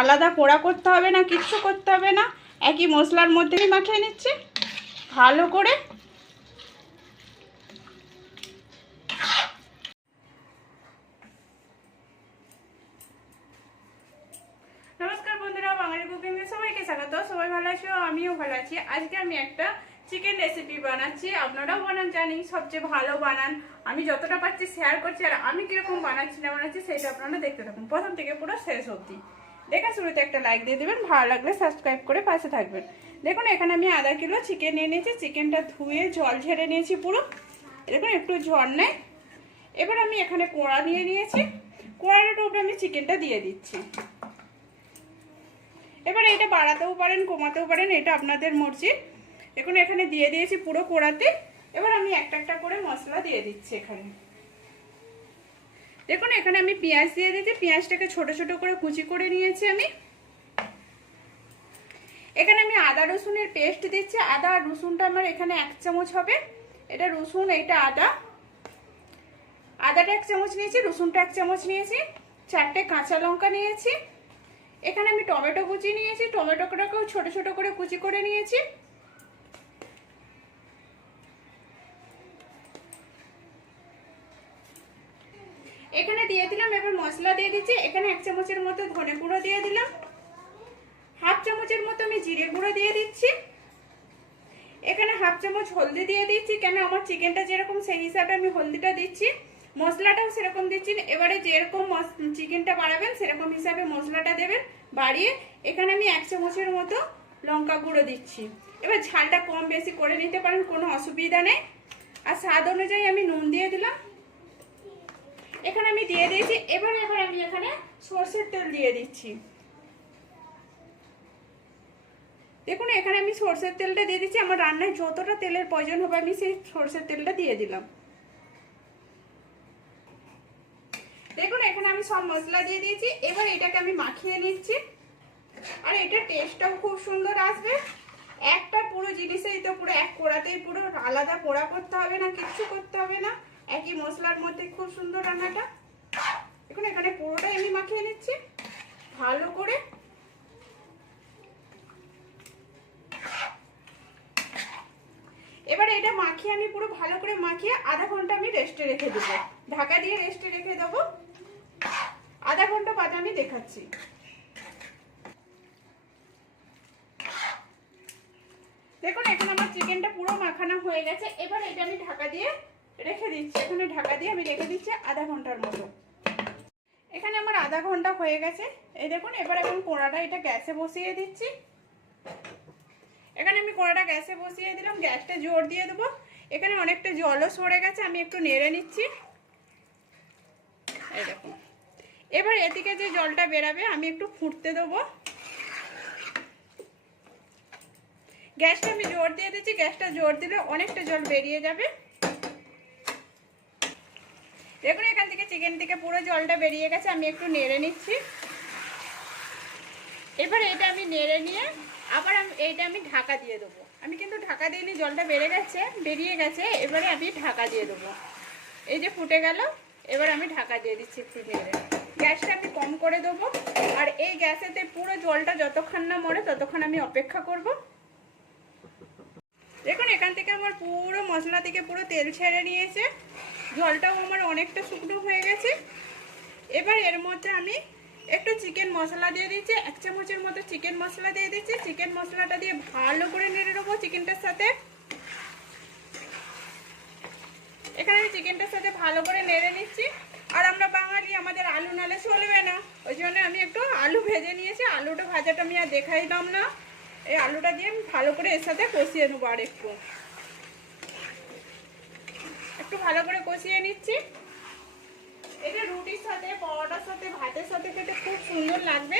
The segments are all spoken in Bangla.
আলাদা পোড়া করতে হবে না, কিচ্ছু করতে হবে না, একই মশলার মধ্যেই মাখিয়ে নিচ্ছি ভালো করে। নমস্কার বন্ধুরা, বাঙালি কুকিংয়ে সবাইকে স্বাগত। সবাই ভালো আছো, আমিও ভালো আছি। আজকে আমি একটা চিকেন রেসিপি বানাচ্ছি। আপনারাও বানান জানি, সবচেয়ে ভালো বানান। আমি যতটা পারছি শেয়ার করছি, আর আমি কিরকম বানাচ্ছি না বানাচ্ছি সেটা আপনারা দেখতে থাকুন প্রথম থেকে পুরো শেষ অবধি। দেখা শুরুতে একটা লাইক দিয়ে দেবেন, ভালো লাগলে সাবস্ক্রাইব করে পাশে থাকবেন। দেখুন এখানে আমি আধা কিলো চিকেন নিয়ে নিয়েছি। চিকেনটা ধুয়ে জল ঝেড়ে নিয়েছি পুরো, দেখুন একটু ঝড় নেই। এবার আমি এখানে কোড়া নিয়ে নিয়েছি, কোড়াটার উপরে আমি চিকেনটা দিয়ে দিচ্ছি। এবার এটা বাড়াতেও পারেন, কমাতেও পারেন, এটা আপনাদের মর্জি। এখন এখানে দিয়ে দিয়েছি পুরো কোড়াতে। এবার আমি একটা একটা করে মশলা দিয়ে দিচ্ছি এখানে। দেখুন এখানে আমি পেঁয়াজ দিয়ে দিয়েছি, পেঁয়াজটাকে ছোট ছোট করে কুচি করে নিয়েছি আমি। এখানে আমি আদা রসুনের পেস্ট দিচ্ছি। আদা আর রসুনটা আমার এখানে 1 চামচ হবে। এটা রসুন, এটা আদা। আদাটা 1 চামচ নিয়েছি, রসুনটা 1 চামচ নিয়েছি, 4টে কাঁচা লঙ্কা নিয়েছি। এখানে আমি টমেটো কুচি নিয়েছি, টমেটোটাকেও ছোট ছোট করে কুচি করে নিয়েছি। এখানে দিয়ে দিলাম। এবার মশলা দিয়ে দিচ্ছি। এখানে 1 চামচের মতো ধনে গুঁড়ো দিয়ে দিলাম, 1/2 চামচের মতো আমি জিরে গুঁড়ো দিয়ে দিচ্ছি। এখানে 1/2 চামচ হলদি দিয়ে দিচ্ছি, কেন আমার চিকেনটা যেরকম সেই হিসাবে আমি হলদিটা দিচ্ছি, মশলাটাও সেরকম দিচ্ছি। এবারে যেরকম চিকেনটা বাড়াবেন সেরকম হিসাবে মশলাটা দেবেন বাড়িয়ে। এখানে আমি 1 চামচের মতো লঙ্কা গুঁড়ো দিচ্ছি। এবার ঝালটা কম বেশি করে নিতে পারেন, কোনো অসুবিধা নেই। আর স্বাদ অনুযায়ী আমি নুন দিয়ে দিলাম। এখানে আমি দিয়ে দিয়েছি। এবার আমি এখানে সরষের তেল দিয়ে দিচ্ছি। দেখুন এখানে আমি সরষের তেলটা দিয়ে দিচ্ছি। আমার রান্নায় যতটা তেলের প্রয়োজন হবে আমি সেই সরষের তেলটা দিয়ে দিলাম। দেখুন এখানে আমি সব মশলা দিয়ে দিয়েছি। এবার এটাকে আমি মাখিয়ে নিচ্ছি। আর এটা টেস্টটাও খুব সুন্দর আসবে। একটা পুরো জিনিসেই তো পুরো এক কোড়াতেই পুরো আলাদা পোড়া করতে হবে না, কিচ্ছু করতে হবে না, একই মশলার মধ্যে খুব সুন্দর রান্নাটা। এখন এখানে পুরোটাই আমি মাখিয়ে নিচ্ছি ভালো করে। এবার এটা মাখিয়ে আমি পুরো ভালো করে মাখিয়ে আধা ঘন্টা আমি রেস্টে রেখে দেবো। ঢাকা দিয়ে রেস্টে রেখে দেবো। আধা ঘন্টা বাদে আমি দেখাচ্ছি। দেখুন এখন আমার চিকেনটা পুরো মাখানো হয়ে গেছে। এবার এটা আমি ঢাকা দিয়ে রেখে দিচ্ছি। এখানে ঢাকা দিয়ে আমি রেখে দিচ্ছি আধা ঘন্টার মতো। এখানে আমার আধা ঘন্টা হয়ে গেছে। এই দেখুন এবার এখন কোড়াটা এটা গ্যাসে বসিয়ে দিচ্ছি। এখানে আমি কোড়াটা গ্যাসে বসিয়ে দিলাম, গ্যাসটা জোর দিয়ে দেবো। এখানে অনেকটা জলও সরে গেছে, আমি একটু নেড়ে নিচ্ছি। এই দেখুন এবার এদিকে যে জলটা বেরাবে আমি একটু ফুটতে দেবো। গ্যাসটা আমি জোর দিয়ে দিচ্ছি, গ্যাসটা জোর দিলে অনেকটা জল বেরিয়ে যাবে। দেখুন এখান থেকে চিকেন থেকে পুরো জলটা বেরিয়ে গেছে, আমি একটু নেড়ে নিচ্ছি। এবার এটা আমি নেড়ে নিয়ে আবার এইটা আমি ঢাকা দিয়ে দেবো। আমি কিন্তু ঢাকা দিইনি, জলটা বেরিয়ে গেছে। এবারে আমি ঢাকা দিয়ে দেবো। এই যে ফুটে গেল, এবার আমি ঢাকা দিয়ে দিচ্ছি একটু নেড়ে। গ্যাসটা আমি কম করে দেবো। আর এই গ্যাসেতে পুরো জলটা যতক্ষণ না মরে ততক্ষণ আমি অপেক্ষা করব। দেখুন এখান থেকে আমার পুরো মশলা থেকে পুরো তেল ছেড়ে নিয়েছে, জলটাও আমার অনেকটা শুকনো হয়ে গেছে। এবার এর মধ্যে আমি একটু চিকেন মশলা দিয়ে দিচ্ছি, 1 চামচের মতো চিকেন মশলা দিয়ে দিচ্ছি। চিকেন মশলাটা দিয়ে ভালো করে নেড়ে নেবো চিকেনটার সাথে। এখানে আমি চিকেনটার সাথে ভালো করে নেড়ে নিচ্ছি। আর আমরা বাঙালি, আমাদের আলু নালে চলবে না, ওই জন্য আমি একটু আলু ভেজে নিয়েছি। আলুটা ভাজাটা আমি আর দেখাইলাম না। এই আলুটা দিয়ে আমি ভালো করে এর সাথে কষিয়ে নেবো। আর একটু ভালো করে কষিয়ে নিচ্ছি। এটা রুটির সাথে, পরোটার সাথে, ভাতের সাথে খেতে খুব সুন্দর লাগবে।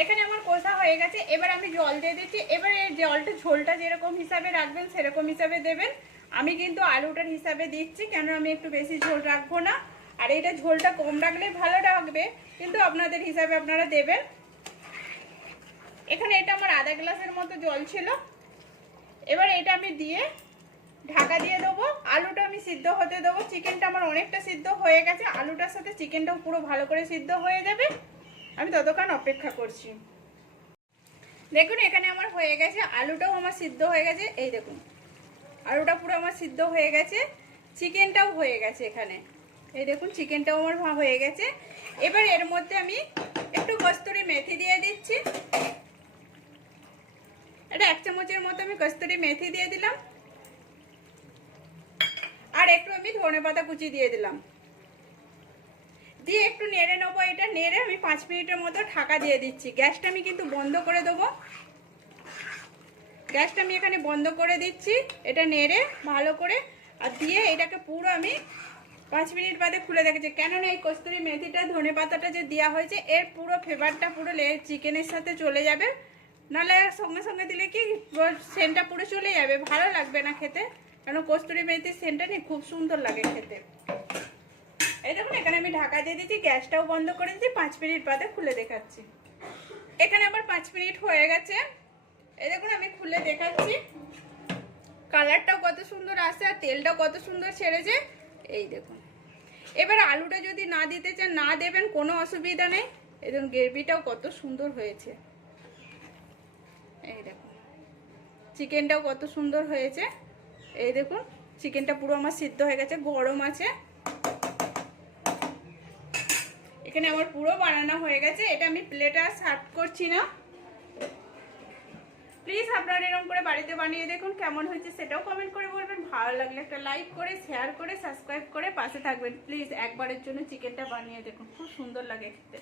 এখানে আমার কষা হয়ে গেছে। এবার আমি জল দিয়ে দিচ্ছি। এবার এই জলটা ঝোলটা যেরকম হিসাবে রাখবেন সেরকম হিসাবে দেবেন। আমি কিন্তু আলুটার হিসাবে দিচ্ছি, কেন আমি একটু বেশি ঝোল রাখবো না। আর এটা ঝোলটা কম রাখলে ভালো রাখবে, কিন্তু আপনাদের হিসাবে আপনারা দেবেন। এখানে এটা আমার আধা গ্লাসের মতো জল ছিল। এবার এটা আমি দিয়ে ঢাকা দিয়ে দেবো। আলুটা আমি সিদ্ধ হতে দেবো। চিকেনটা আমার অনেকটা সিদ্ধ হয়ে গেছে, আলুটার সাথে চিকেনটাও পুরো ভালো করে সিদ্ধ হয়ে যাবে। আমি ততক্ষণ অপেক্ষা করছি। দেখুন এখানে আমার হয়ে গেছে, আলুটাও আমার সিদ্ধ হয়ে গেছে। এই দেখুন আলুটা পুরো আমার সিদ্ধ হয়ে গেছে, চিকেনটাও হয়ে গেছে এখানে। এই দেখুন চিকেনটাও আমার হয়ে গেছে। এবার এর মধ্যে আমি একটু কস্তুরি মেথি দিয়ে দিচ্ছি। এটা 1 চামচের মতো আমি কস্তুরি মেথি দিয়ে দিলাম, আর একটু আমি ধনেপাতা কুচি দিয়ে দিলাম, দিয়ে একটু নেড়ে নেবো। এটা নেড়ে আমি 5 মিনিটের মতো ঢাকা দিয়ে দিচ্ছি। গ্যাসটা আমি কিন্তু বন্ধ করে দেবো, গ্যাসটা আমি এখানে বন্ধ করে দিচ্ছি। এটা নেড়ে ভালো করে আর দিয়ে এটাকে পুরো আমি 5 মিনিট বাদে খুলে দেখেছি, কেননা এই কস্তুরি মেথিটা ধনে পাতাটা যে দেওয়া হয়েছে এর পুরো ফ্লেভারটা পুরো চিকেনের সাথে চলে যাবে, নাহলে সঙ্গে সঙ্গে দিলে কি সেন্টটা পুরো চলে যাবে, ভালো লাগবে না খেতে। কারণ কস্তুরি মেথির সেন্টটা নিয়ে খুব সুন্দর লাগে খেতে। এই দেখুন এখানে আমি ঢাকা দিয়ে দিচ্ছি, গ্যাসটাও বন্ধ করে দিচ্ছি। 5 মিনিট বাদে খুলে দেখাচ্ছি। এখানে আবার 5 মিনিট হয়ে গেছে। এই দেখুন আমি খুলে দেখাচ্ছি, কালারটাও কত সুন্দর আসছে আর তেলটাও কত সুন্দর ছেড়েছে। এই দেখুন এবার আলুটা যদি না দিতে চান না দেবেন, কোনো অসুবিধা নেই। এই দেখুন গ্রেভিটাও কত সুন্দর হয়েছে। এই দেখুন চিকেনটাও কত সুন্দর হয়েছে। এই দেখুন চিকেনটা পুরো আমার সিদ্ধ হয়ে গেছে, গরম আছে। এখানে আমার পুরো বানানো হয়ে গেছে। এটা আমি প্লেটে সার্ভ করছি না। প্লিজ আপনারা এরকম করে বাড়িতে বানিয়ে দেখুন, কেমন হয়েছে সেটাও কমেন্ট করে বলবেন। ভালো লাগলে একটা লাইক করে শেয়ার করে সাবস্ক্রাইব করে পাশে থাকবেন। প্লিজ একবারের জন্য চিকেনটা বানিয়ে দেখুন, খুব সুন্দর লাগে খেতে।